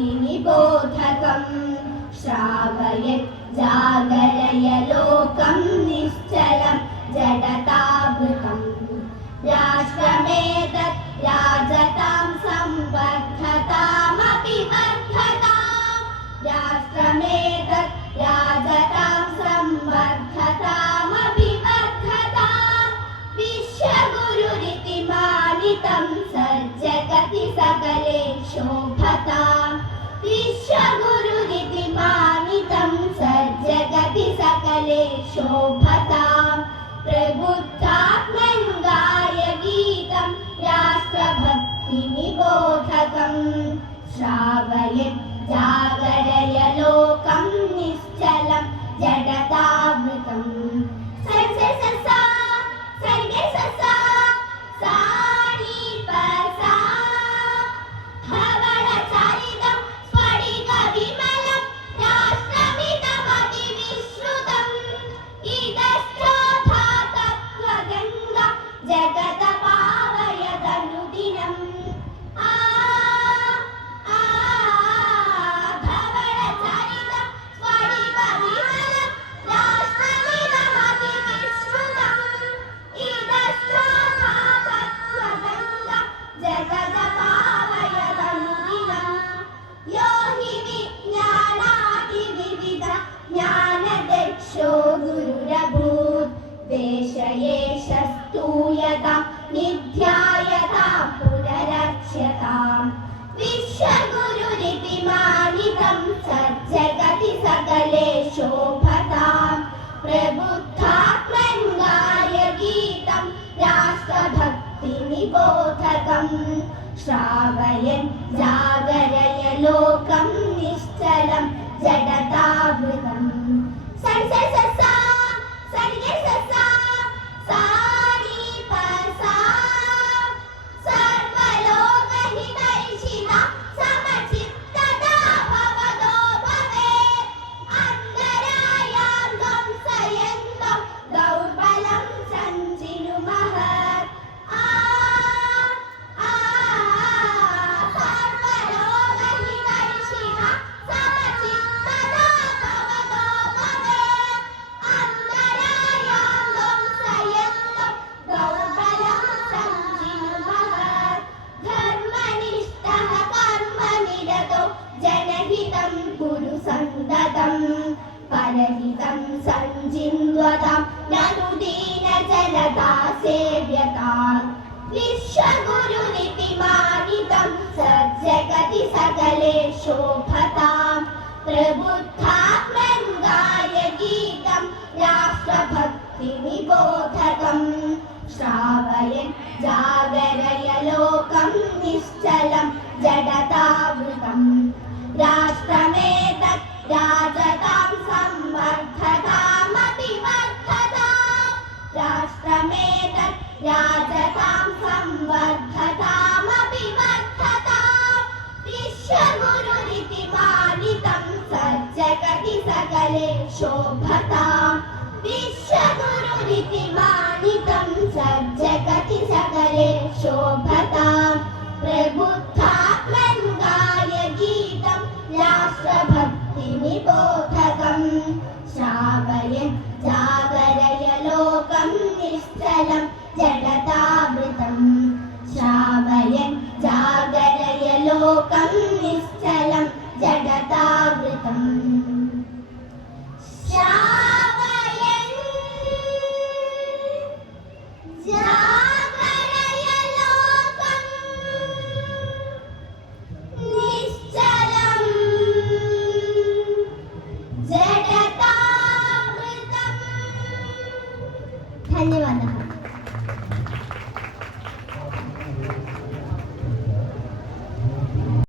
निबोधकं श्रावय जागरय लोकं निश्चलं जटता राष्ट्रमेतत् राजतां संवर्धतामपि वर्धताम् राष्ट्रमेतत् राजतां संवर्धतामपि वर्धताम् विश्वगुरुरिति मानितं सज्जगति सकलेशो ഭക്തി നിബോധകം ശ്രാവയ ദേശയേശസ്തൂയതാ നിധ്യായതാ പുനരക്ഷതാം വിശ്വഗുരുരിപിമാനിതം സജ്ജഗതി സകലേ ശോഭതാം പ്രബുദ്ധാത്മൻകായ ഗീതം രാഷ്ട്രഭക്തി നിബോധകം ശ്രാവയൻ ജാഗരയ ലോകം നിശ്ചലം ജഡതാവൃതം സന്തതം പരഹിതം സഞ്ചിന്വതാം നനുദീന ജനതാ സേവ്യതാം വിശ്വഗുരുനിതിമാനിതം സജ്ജഗതി സകലേ ശോഭതാം പ്രബുദ്ധാത്മങ്കായ ഗീതം രാഷ്ട്രഭക്തി നിബോധകം ശ്രാവയൻ ജാഗരയ ലോകം നിശ്ചലം ജഡത राजसां संवर्धतामपि गुरुरिति मानितं सज्ज कति सकले शोभता विश्वगुरुरिति मानितं सज्जगति सकले शोभता प्रबुद्धामङ्गाय गीतं राष्ट्रभक्तिनिबोधकम् श्रावय തന്നിസ്ഥലം ജഡതാമൃതം 你玩的。